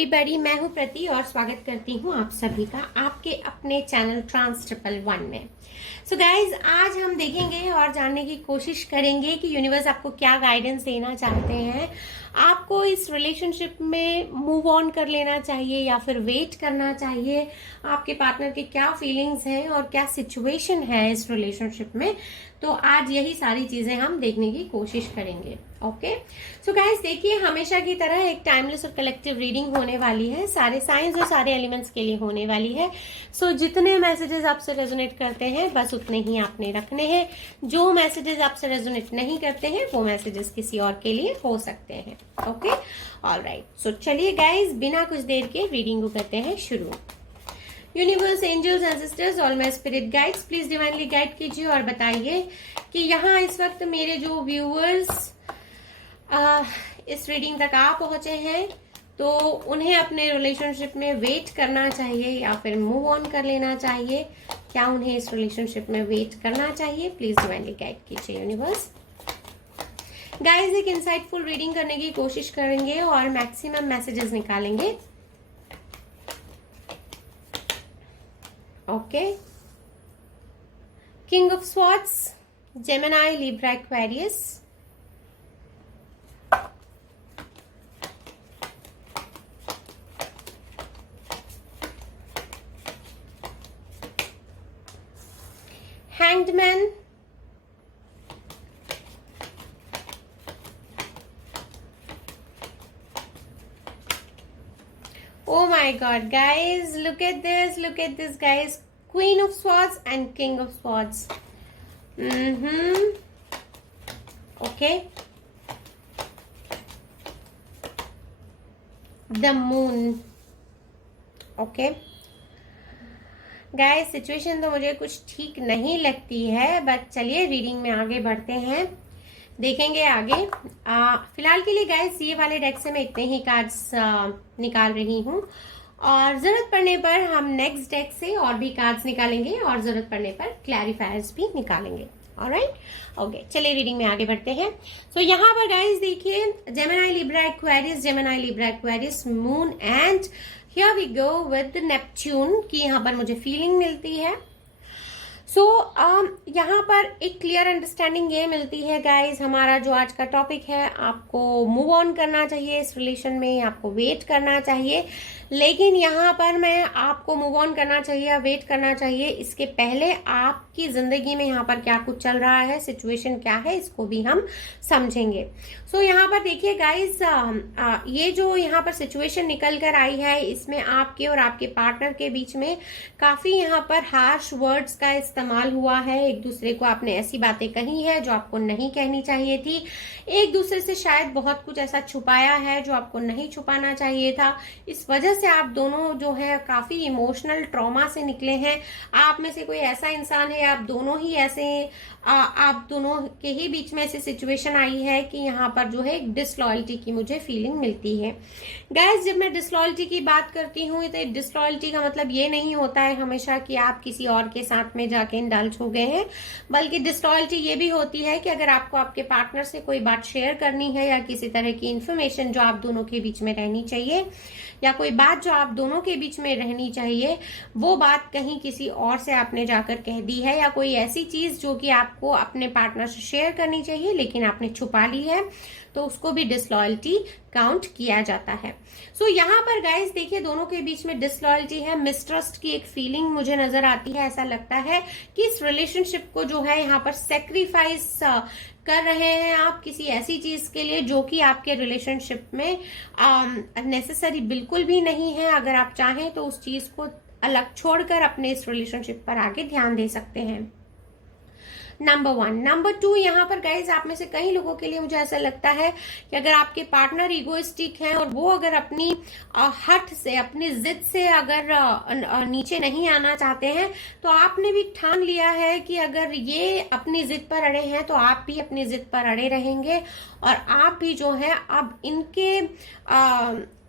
Everybody, मैं हूं प्रति और स्वागत करती हूं आप सभी का आपके अपने चैनल ट्रांस111 में। सो गाइज, आज हम देखेंगे और जानने की कोशिश करेंगे कि यूनिवर्स आपको क्या गाइडेंस देना चाहते हैं। आपको इस रिलेशनशिप में मूव ऑन कर लेना चाहिए या फिर वेट करना चाहिए। आपके पार्टनर की क्या फीलिंग्स हैं और क्या सिचुएशन है इस रिलेशनशिप में। तो आज यही सारी चीजें हम देखने की कोशिश करेंगे। ओके, सो गाइस देखिए, हमेशा की तरह एक टाइमलेस और कलेक्टिव रीडिंग होने वाली है। सारे साइंस और सारे एलिमेंट्स के लिए होने वाली है। सो जितने मैसेजेस आपसे रेजोनेट करते हैं बस उतने ही आपने रखने हैं। जो मैसेजेस आपसे रेजोनेट नहीं करते हैं वो मैसेजेस किसी और के लिए हो सकते हैं। ओके, ऑलराइट, सो चलिए गाइस, बिना कुछ देर के रीडिंग को करते हैं शुरू। Universe, angels, ancestors, all my spirit guides, please divinely guide कीजिए और बताइए कि यहाँ इस वक्त मेरे जो व्यूअर्स इस रीडिंग तक आ पहुंचे हैं तो उन्हें अपने रिलेशनशिप में वेट करना चाहिए या फिर मूव ऑन कर लेना चाहिए। क्या उन्हें इस रिलेशनशिप में वेट करना चाहिए? प्लीज डिवाइनली गाइड कीजिए यूनिवर्स। गाइस, एक इंसाइटफुल रीडिंग करने की कोशिश करेंगे और मैक्सिमम मैसेजेस निकालेंगे। Okay, king of swords, Gemini, Libra, Aquarius, Hanged Man, oh my god guys, look at this guys, Queen of Swords and King of Swords. Okay, the Moon. Okay guys, situation तो मुझे कुछ ठीक नहीं लगती है, but चलिए reading में आगे बढ़ते हैं, देखेंगे आगे। फिलहाल के लिए गाइस ये वाले डेक से मैं इतने ही कार्ड्स निकाल रही हूँ और जरूरत पड़ने पर हम नेक्स्ट डेक से और भी कार्ड्स निकालेंगे और जरूरत पड़ने पर क्लैरिफायर्स भी निकालेंगे। ऑलराइट, ओके, चलिए रीडिंग में आगे बढ़ते हैं। सो यहाँ पर गाइस देखिए, Gemini, Libra, Aquarius, Gemini, Libra, Aquarius, moon and here we go with Neptune की यहाँ पर मुझे फीलिंग मिलती है। सो यहाँ पर एक क्लियर अंडरस्टैंडिंग ये मिलती है गाइस, हमारा जो आज का टॉपिक है, आपको मूव ऑन करना चाहिए इस रिलेशन में, आपको वेट करना चाहिए। लेकिन यहाँ पर मैं आपको मूव ऑन करना चाहिए या वेट करना चाहिए, इसके पहले आपकी जिंदगी में यहाँ पर क्या कुछ चल रहा है, सिचुएशन क्या है, इसको भी हम समझेंगे। सो यहाँ पर देखिए गाइस, ये जो यहाँ पर सिचुएशन निकल कर आई है, इसमें आपके और आपके पार्टनर के बीच में काफी यहाँ पर हार्श वर्ड्स का इस्तेमाल हुआ है। एक दूसरे को आपने ऐसी बातें कही है जो आपको नहीं कहनी चाहिए थी। एक दूसरे से शायद बहुत कुछ ऐसा छुपाया है जो आपको नहीं छुपाना चाहिए था। इस वजह से आप दोनों जो है काफी इमोशनल ट्रॉमा से निकले हैं। आप में से कोई ऐसा इंसान है, आप दोनों ही ऐसे, आप दोनों के ही बीच में ऐसी सिचुएशन आई है कि यहाँ पर जो है एक डिसलॉयल्टी की मुझे फीलिंग मिलती है। गाइस, जब मैं डिसलॉयल्टी की बात करती हूँ तो डिसलॉयल्टी का मतलब ये नहीं होता है हमेशा कि आप किसी और के साथ में जाके इंडल्ज हो गए हैं, बल्कि डिसलॉयल्टी ये भी होती है कि अगर आपको आपके पार्टनर से कोई बात शेयर करनी है या किसी तरह की इंफॉर्मेशन जो आप दोनों के बीच में रहनी चाहिए या कोई बात जो आप दोनों के बीच में रहनी चाहिए, वो बात कहीं किसी और से आपने जाकर कह दी है, या कोई ऐसी चीज जो कि आपको अपने पार्टनर से शेयर करनी चाहिए लेकिन आपने छुपा ली है, तो उसको भी डिसलॉयल्टी काउंट किया जाता है। सो यहाँ पर गाइस देखिए, दोनों के बीच में डिसलॉयल्टी है, मिसट्रस्ट की एक फीलिंग मुझे नजर आती है। ऐसा लगता है कि इस रिलेशनशिप को जो है यहाँ पर सेक्रीफाइस कर रहे हैं आप किसी ऐसी चीज के लिए जो कि आपके रिलेशनशिप में नेसेसरी बिल्कुल भी नहीं है। अगर आप चाहें तो उस चीज को अलग छोड़कर अपने इस रिलेशनशिप पर आगे ध्यान दे सकते हैं। नंबर 1। नंबर 2, यहाँ पर गाइज आप में से कई लोगों के लिए मुझे ऐसा लगता है कि अगर आपके पार्टनर इगोइस्टिक हैं और वो अगर अपनी हट से, अपनी जिद से अगर नीचे नहीं आना चाहते हैं, तो आपने भी ठान लिया है कि अगर ये अपनी जिद पर अड़े हैं तो आप भी अपनी जिद पर अड़े रहेंगे और आप भी जो है अब इनके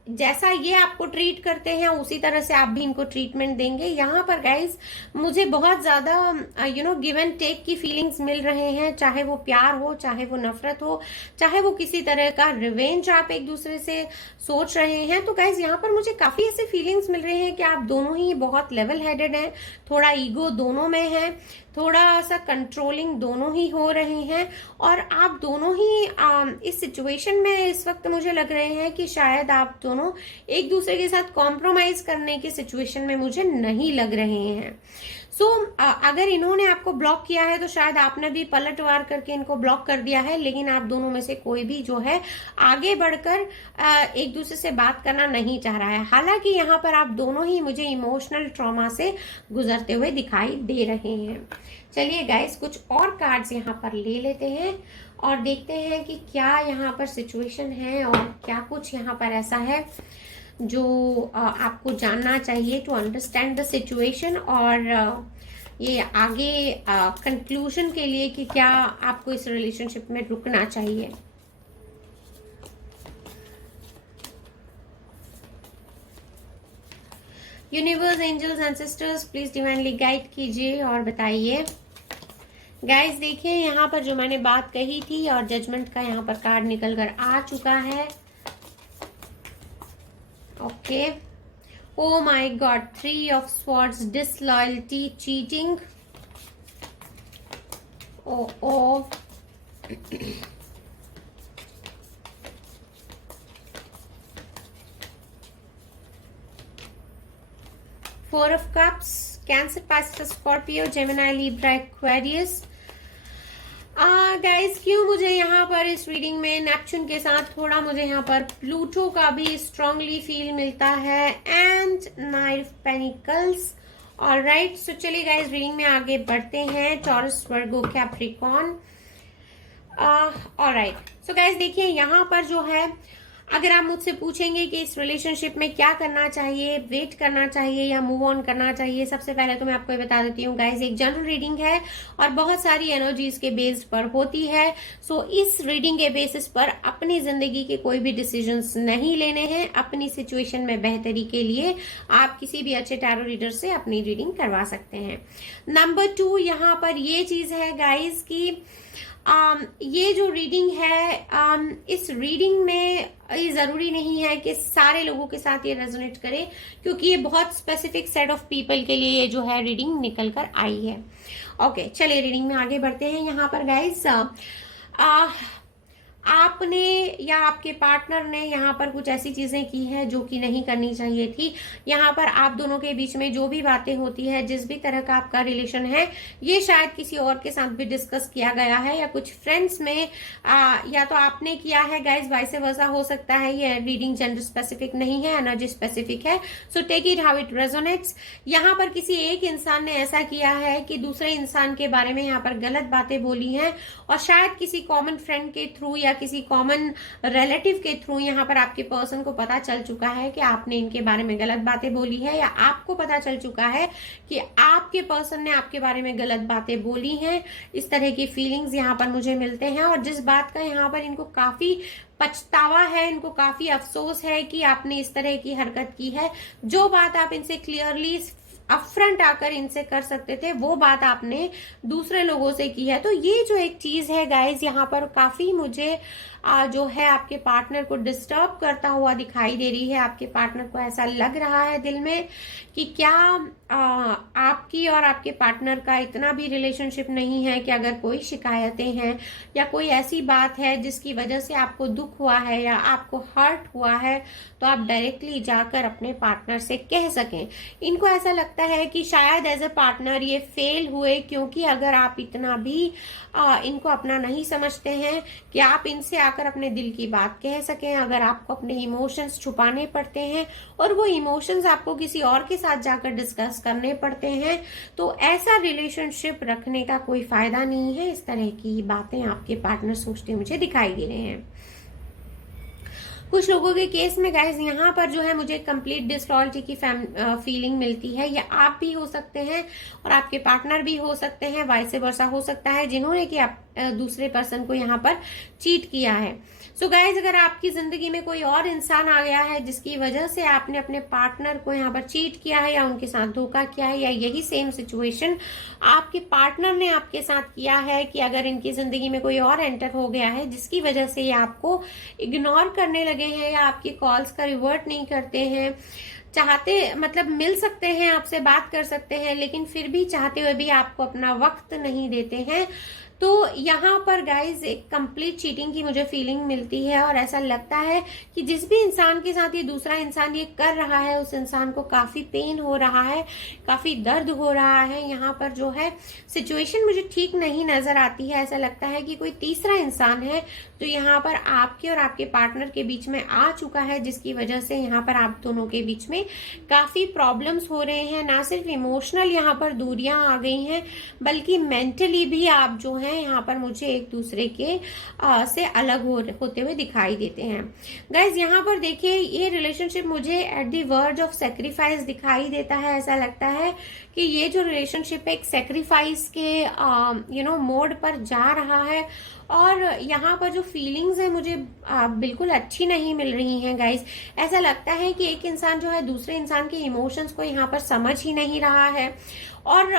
जैसा ये आपको ट्रीट करते हैं उसी तरह से आप भी इनको ट्रीटमेंट देंगे। यहाँ पर गाइज मुझे बहुत ज्यादा गिव एंड टेक की फीलिंग्स मिल रहे हैं, चाहे वो प्यार हो, चाहे वो नफरत हो, चाहे वो किसी तरह का रिवेंज आप एक दूसरे से सोच रहे हैं। तो गाइज यहाँ पर मुझे काफी ऐसे फीलिंग्स मिल रहे हैं कि आप दोनों ही बहुत लेवल हेडेड हैं, थोड़ा ईगो दोनों में है, थोड़ा सा कंट्रोलिंग दोनों ही हो रहे हैं, और आप दोनों ही इस सिचुएशन में इस वक्त मुझे लग रहे हैं कि शायद आप दोनों एक दूसरे के साथ कॉम्प्रोमाइज करने की सिचुएशन में मुझे नहीं लग रहे हैं। सो अगर इन्होंने आपको ब्लॉक किया है तो शायद आपने भी पलटवार करके इनको ब्लॉक कर दिया है, लेकिन आप दोनों में से कोई भी जो है आगे बढ़कर एक दूसरे से बात करना नहीं चाह रहा है। हालांकि यहाँ पर आप दोनों ही मुझे इमोशनल ट्रॉमा से गुजरते हुए दिखाई दे रहे हैं। चलिए गाइस, कुछ और कार्ड्स यहाँ पर ले लेते हैं और देखते हैं कि क्या यहाँ पर सिचुएशन है और क्या कुछ यहाँ पर ऐसा है जो आपको जानना चाहिए टू अंडरस्टैंड द सिचुएशन, और ये आगे कंक्लूजन के लिए कि क्या आपको इस रिलेशनशिप में रुकना चाहिए। Universe, angels, ancestors, please divinely guide कीजिए और बताइए। गाइस देखिए, यहाँ पर जो मैंने बात कही थी और जजमेंट का यहाँ पर कार्ड निकल कर आ चुका है। Okay, oh my God, 3 of swords, disloyalty, cheating. Oh 4 of cups, cancer, Pisces, Scorpio, Gemini, Libra, Aquarius. Guys, क्यों मुझे यहाँ पर इस रीडिंग में नेपच्यून के साथ थोड़ा मुझे यहाँ पर प्लूटो का भी स्ट्रांगली फील मिलता है, एंड 9 ऑफ पेनिकल्स। ऑलराइट, सो चलिए गाइस रीडिंग में आगे बढ़ते हैं। टॉरस, वर्गो, कैप्रिकॉर्न। ऑलराइट, सो गाइस देखिए, यहाँ पर जो है अगर आप मुझसे पूछेंगे कि इस रिलेशनशिप में क्या करना चाहिए, वेट करना चाहिए या मूव ऑन करना चाहिए, सबसे पहले तो मैं आपको ये बता देती हूँ गाइस, एक जनरल रीडिंग है और बहुत सारी एनर्जीज के बेस्ड पर होती है। सो इस रीडिंग के बेसिस पर अपनी जिंदगी के कोई भी डिसीजंस नहीं लेने हैं। अपनी सिचुएशन में बेहतरी के लिए आप किसी भी अच्छे टैरो रीडर से अपनी रीडिंग करवा सकते हैं। नंबर 2, यहाँ पर ये चीज है गाइस की ये जो रीडिंग है, इस रीडिंग में ये जरूरी नहीं है कि सारे लोगों के साथ ये रेजोनेट करे, क्योंकि ये बहुत स्पेसिफिक सेट ऑफ पीपल के लिए ये जो है रीडिंग निकल कर आई है। ओके, चलिए रीडिंग में आगे बढ़ते हैं। यहाँ पर गाइस आपने या आपके पार्टनर ने यहाँ पर कुछ ऐसी चीजें की है जो कि नहीं करनी चाहिए थी। यहाँ पर आप दोनों के बीच में जो भी बातें होती है, जिस भी तरह का आपका रिलेशन है, ये शायद किसी और के साथ भी डिस्कस किया गया है या कुछ फ्रेंड्स में या तो आपने किया है गाइस, वाइस वर्सा हो सकता है। ये रीडिंग जेंडर स्पेसिफिक नहीं है, एनर्जी स्पेसिफिक है, so take it how it resonates. यहाँ पर किसी एक इंसान ने ऐसा किया है कि दूसरे इंसान के बारे में यहाँ पर गलत बातें बोली हैं, और शायद किसी कॉमन फ्रेंड के थ्रू या किसी कॉमन रिलेटिव के थ्रू यहाँ पर आपके पर्सन को पता चल चुका है कि आपने इनके बारे में गलत बातें बोली है, या आपको पता चल चुका है कि आपके पर्सन ने आपके बारे में गलत बातें बोली हैं। इस तरह की फीलिंग्स यहाँ पर मुझे मिलते हैं, और जिस बात का यहाँ पर इनको काफी पछतावा है, इनको काफी अफसोस है कि आपने इस तरह की हरकत की है। जो बात आप इनसे क्लियरली अपफ्रंट आकर इनसे कर सकते थे, वो बात आपने दूसरे लोगों से की है। तो ये जो एक चीज है गाइस, यहाँ पर काफी मुझे जो है आपके पार्टनर को डिस्टर्ब करता हुआ दिखाई दे रही है। आपके पार्टनर को ऐसा लग रहा है दिल में कि क्या आपकी और आपके पार्टनर का इतना भी रिलेशनशिप नहीं है कि अगर कोई शिकायतें हैं या कोई ऐसी बात है जिसकी वजह से आपको दुख हुआ है या आपको हर्ट हुआ है, तो आप डायरेक्टली जाकर अपने पार्टनर से कह सकें। इनको ऐसा लगता है कि शायद एज ए पार्टनर ये फेल हुए, क्योंकि अगर आप इतना भी इनको अपना नहीं समझते हैं कि आप इनसे आकर अपने दिल की बात कह सकें, अगर आपको अपने इमोशंस छुपाने पड़ते हैं और वो इमोशंस आपको किसी और के साथ जाकर डिस्कस करने पड़ते हैं, तो ऐसा रिलेशनशिप रखने का कोई फायदा नहीं है। इस तरह की बातें आपके पार्टनर सोचते मुझे दिखाई दे रहे हैं। कुछ लोगों के केस में गाइस यहाँ पर जो है मुझे कंप्लीट डिसलॉयल्टी की फीलिंग मिलती है। या आप भी हो सकते हैं और आपके पार्टनर भी हो सकते हैं, वाइस वर्सा हो सकता है, जिन्होंने कि आप दूसरे पर्सन को यहाँ पर चीट किया है। सो गाइज, अगर आपकी जिंदगी में कोई और इंसान आ गया है जिसकी वजह से आपने अपने पार्टनर को यहाँ पर चीट किया है या उनके साथ धोखा किया है, या यही सेम सिचुएशन आपके पार्टनर ने आपके साथ किया है कि अगर इनकी जिंदगी में कोई और एंटर हो गया है जिसकी वजह से ये आपको इग्नोर करने लगे हैं या आपकी कॉल्स का रिवर्ट नहीं करते हैं, चाहते मतलब मिल सकते हैं, आपसे बात कर सकते हैं, लेकिन फिर भी चाहते हुए भी आपको अपना वक्त नहीं देते हैं, तो यहाँ पर गाइज एक कंप्लीट चीटिंग की मुझे फीलिंग मिलती है। और ऐसा लगता है कि जिस भी इंसान के साथ ये दूसरा इंसान ये कर रहा है उस इंसान को काफी पेन हो रहा है, काफी दर्द हो रहा है। यहाँ पर जो है सिचुएशन मुझे ठीक नहीं नजर आती है। ऐसा लगता है कि कोई तीसरा इंसान है तो यहाँ पर आपके और आपके पार्टनर के बीच में आ चुका है, जिसकी वजह से यहाँ पर आप दोनों के बीच में काफी प्रॉब्लम्स हो रहे हैं। ना सिर्फ इमोशनल यहाँ पर दूरियां आ गई हैं, बल्कि मेंटली भी आप जो है यहाँ पर मुझे एक दूसरे के से अलग होते हुए दिखाई देते हैं। गाइज, यहाँ पर देखिए ये रिलेशनशिप मुझे at the verge of sacrifice दिखाई देता है। ऐसा लगता है कि ये जो रिलेशनशिप है एक सेक्रीफाइस के मोड पर जा रहा है, और यहाँ पर जो फीलिंग्स है मुझे बिल्कुल अच्छी नहीं मिल रही हैं गाइज। ऐसा लगता है कि एक इंसान जो है दूसरे इंसान के इमोशंस को यहाँ पर समझ ही नहीं रहा है, और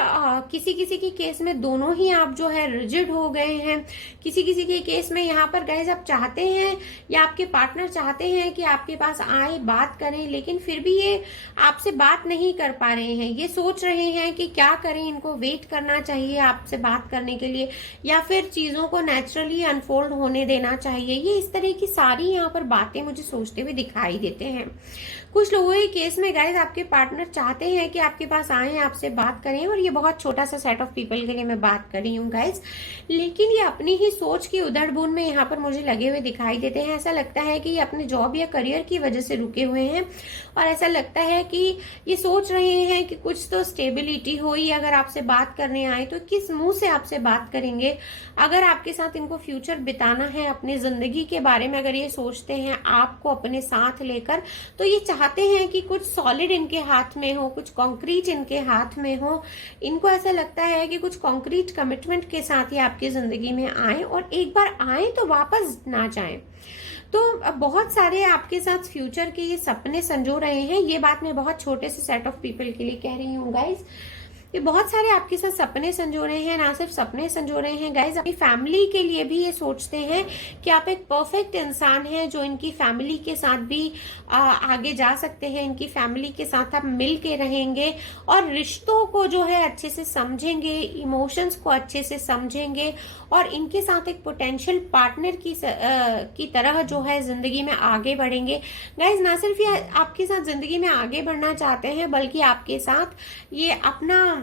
किसी किसी के केस में दोनों ही आप जो है रिजिड हो गए हैं। किसी किसी के केस में यहाँ पर गाइज आप चाहते हैं या आपके पार्टनर चाहते हैं कि आपके पास आए, बात करें, लेकिन फिर भी ये आपसे बात नहीं कर पा रहे हैं। ये सोच रहे हैं कि क्या करें, इनको वेट करना चाहिए आपसे बात करने के लिए या फिर चीजों को नेचुरली अनफोल्ड होने देना चाहिए। ये इस तरह की सारी यहाँ पर बातें मुझे सोचते हुए दिखाई देते हैं। कुछ लोगों के केस में गाइज आपके पार्टनर चाहते हैं कि आपके पास आए, आपसे बात करें, और ये बहुत छोटा सा सेट ऑफ पीपल के लिए मैं बात कर रही हूँ गाइज, लेकिन ये अपनी ही सोच की उधड़-बुन में यहाँ पर मुझे लगे हुए दिखाई देते हैं। ऐसा लगता है कि ये अपने जॉब या करियर की वजह से रुके हुए हैं, और ऐसा लगता है कि ये सोच रहे हैं कि कुछ तो स्टेबिलिटी हो ही, अगर आपसे बात करने आए तो किस मुंह से आपसे बात करेंगे। अगर आपके साथ इनको फ्यूचर बिताना है, अपनी जिंदगी के बारे में अगर ये सोचते हैं आपको अपने साथ लेकर, तो ये चाहते हैं कि कुछ सॉलिड इनके हाथ में हो, कुछ कॉन्क्रीट इनके हाथ में हो। इनको ऐसा लगता है कि कुछ कॉन्क्रीट कमिटमेंट के साथ ही आपकी जिंदगी में आए, और एक बार आए तो वापस ना जाएं। तो बहुत सारे आपके साथ फ्यूचर के ये सपने संजो रहे हैं। ये बात मैं बहुत छोटे से सेट ऑफ पीपल के लिए कह रही हूँ गाइज। ये बहुत सारे आपके साथ सपने संजो रहे हैं, ना सिर्फ सपने संजो रहे हैं गाइज, अपनी फैमिली के लिए भी ये सोचते हैं कि आप एक परफेक्ट इंसान हैं जो इनकी फैमिली के साथ भी आगे जा सकते हैं, इनकी फैमिली के साथ आप मिल के रहेंगे और रिश्तों को जो है अच्छे से समझेंगे, इमोशंस को अच्छे से समझेंगे, और इनके साथ एक पोटेंशियल पार्टनर की तरह जो है जिंदगी में आगे बढ़ेंगे। गाइज, ना सिर्फ ये आपके साथ जिंदगी में आगे बढ़ना चाहते हैं, बल्कि आपके साथ ये अपना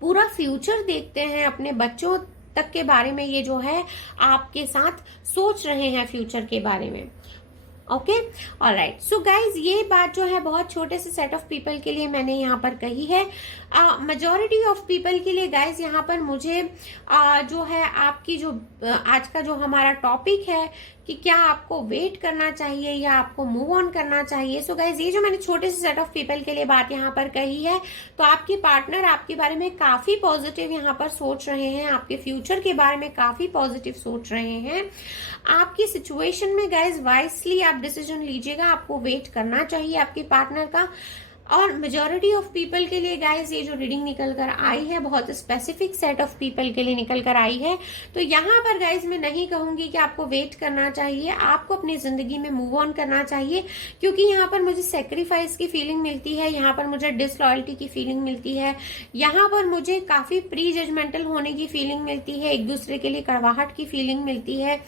पूरा फ्यूचर देखते हैं, अपने बच्चों तक के बारे में ये जो है आपके साथ सोच रहे हैं फ्यूचर के बारे में। Okay, alright. सो गाइज, ये बात जो है बहुत छोटे से सेट ऑफ पीपल के लिए मैंने यहाँ पर कही है। मेजॉरिटी ऑफ पीपल के लिए गाइज यहाँ पर मुझे जो है आपकी जो आज का जो हमारा टॉपिक है कि क्या आपको वेट करना चाहिए या आपको मूव ऑन करना चाहिए। सो गाइज, ये जो मैंने छोटे से सेट ऑफ पीपल के लिए बात यहाँ पर कही है, तो आपके पार्टनर आपके बारे में काफी पॉजिटिव यहाँ पर सोच रहे हैं, आपके फ्यूचर के बारे में काफी पॉजिटिव सोच रहे हैं। आपकी सिचुएशन में गाइज वाइसली आप डिसीजन लीजिएगा, आपको वेट करना चाहिए आपके पार्टनर का। और मेजॉरिटी ऑफ पीपल के लिए गाइज ये जो रीडिंग निकल कर आई है बहुत स्पेसिफिक सेट ऑफ पीपल के लिए निकल कर आई है। तो यहाँ पर गाइज मैं नहीं कहूंगी कि आपको वेट करना चाहिए, आपको अपनी जिंदगी में मूव ऑन करना चाहिए, क्योंकि यहाँ पर मुझे सेक्रीफाइस की फीलिंग मिलती है, यहाँ पर मुझे डिसलॉयल्टी की फीलिंग मिलती है, यहाँ पर मुझे काफी प्री जजमेंटल होने की फीलिंग मिलती है, एक दूसरे के लिए कड़वाहट की फीलिंग मिलती है,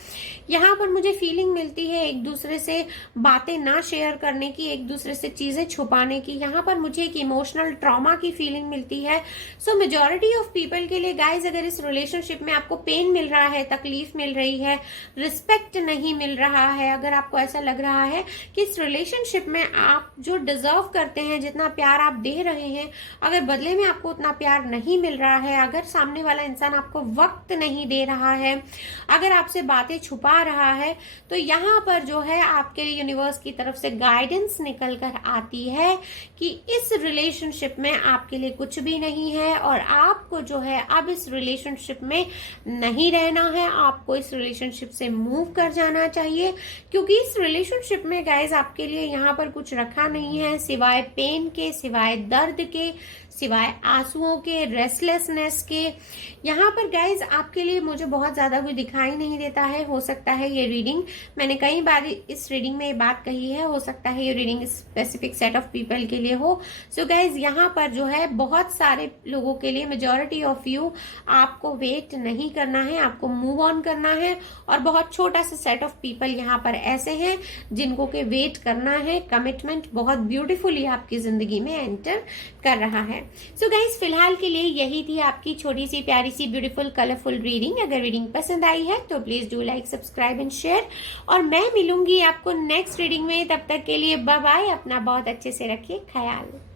यहाँ पर मुझे फीलिंग मिलती है एक दूसरे से बातें ना शेयर करने की, एक दूसरे से चीजें छुपाने की, यहाँ पर मुझे एक इमोशनल ट्रॉमा की फीलिंग मिलती है। सो मेजॉरिटी ऑफ पीपल के लिए गाइज अगर इस रिलेशनशिप में आपको पेन मिल रहा है, तकलीफ मिल रही है, रिस्पेक्ट नहीं मिल रहा है, अगर आपको ऐसा लग रहा है कि इस रिलेशनशिप में आप जो डिजर्व करते हैं, जितना प्यार आप दे रहे हैं, अगर बदले में आपको उतना प्यार नहीं मिल रहा है, अगर सामने वाला इंसान आपको वक्त नहीं दे रहा है, अगर आपसे बातें छुपा रहा है, तो यहाँ पर जो है आपके यूनिवर्स की तरफ से गाइडेंस निकल कर आती है कि इस रिलेशनशिप में आपके लिए कुछ भी नहीं है और आपको जो है अब इस रिलेशनशिप में नहीं रहना है, आपको इस रिलेशनशिप से मूव कर जाना चाहिए, क्योंकि इस रिलेशनशिप में गाइज आपके लिए यहाँ पर कुछ रखा नहीं है सिवाय पेन के, सिवाय दर्द के, सिवाय आंसुओं के, रेस्टलेसनेस के। यहाँ पर गाइज आपके लिए मुझे बहुत ज्यादा कुछ दिखाई नहीं देता है। हो सकता है ये रीडिंग, मैंने कई बार इस रीडिंग में ये बात कही है, हो सकता है ये reading specific set of people के लिए हो। सो गाइज यहाँ पर जो है बहुत सारे लोगों के लिए, मेजॉरिटी ऑफ यू, आपको वेट नहीं करना है, आपको मूव ऑन करना है। और बहुत छोटा सा सेट ऑफ पीपल यहाँ पर ऐसे हैं जिनको के वेट करना है। कमिटमेंट बहुत ब्यूटीफुली आपकी जिंदगी में एंटर कर रहा है। सो गाइज फिलहाल के लिए यही थी आपकी छोटी सी प्यारी सी ब्यूटीफुल कलरफुल रीडिंग। अगर रीडिंग पसंद आई है तो please do like, subscribe and share. और मैं मिलूंगी आपको नेक्स्ट रीडिंग में, तब तक के लिए बाय बाय। अपना बहुत अच्छे से रखिए ख्याल।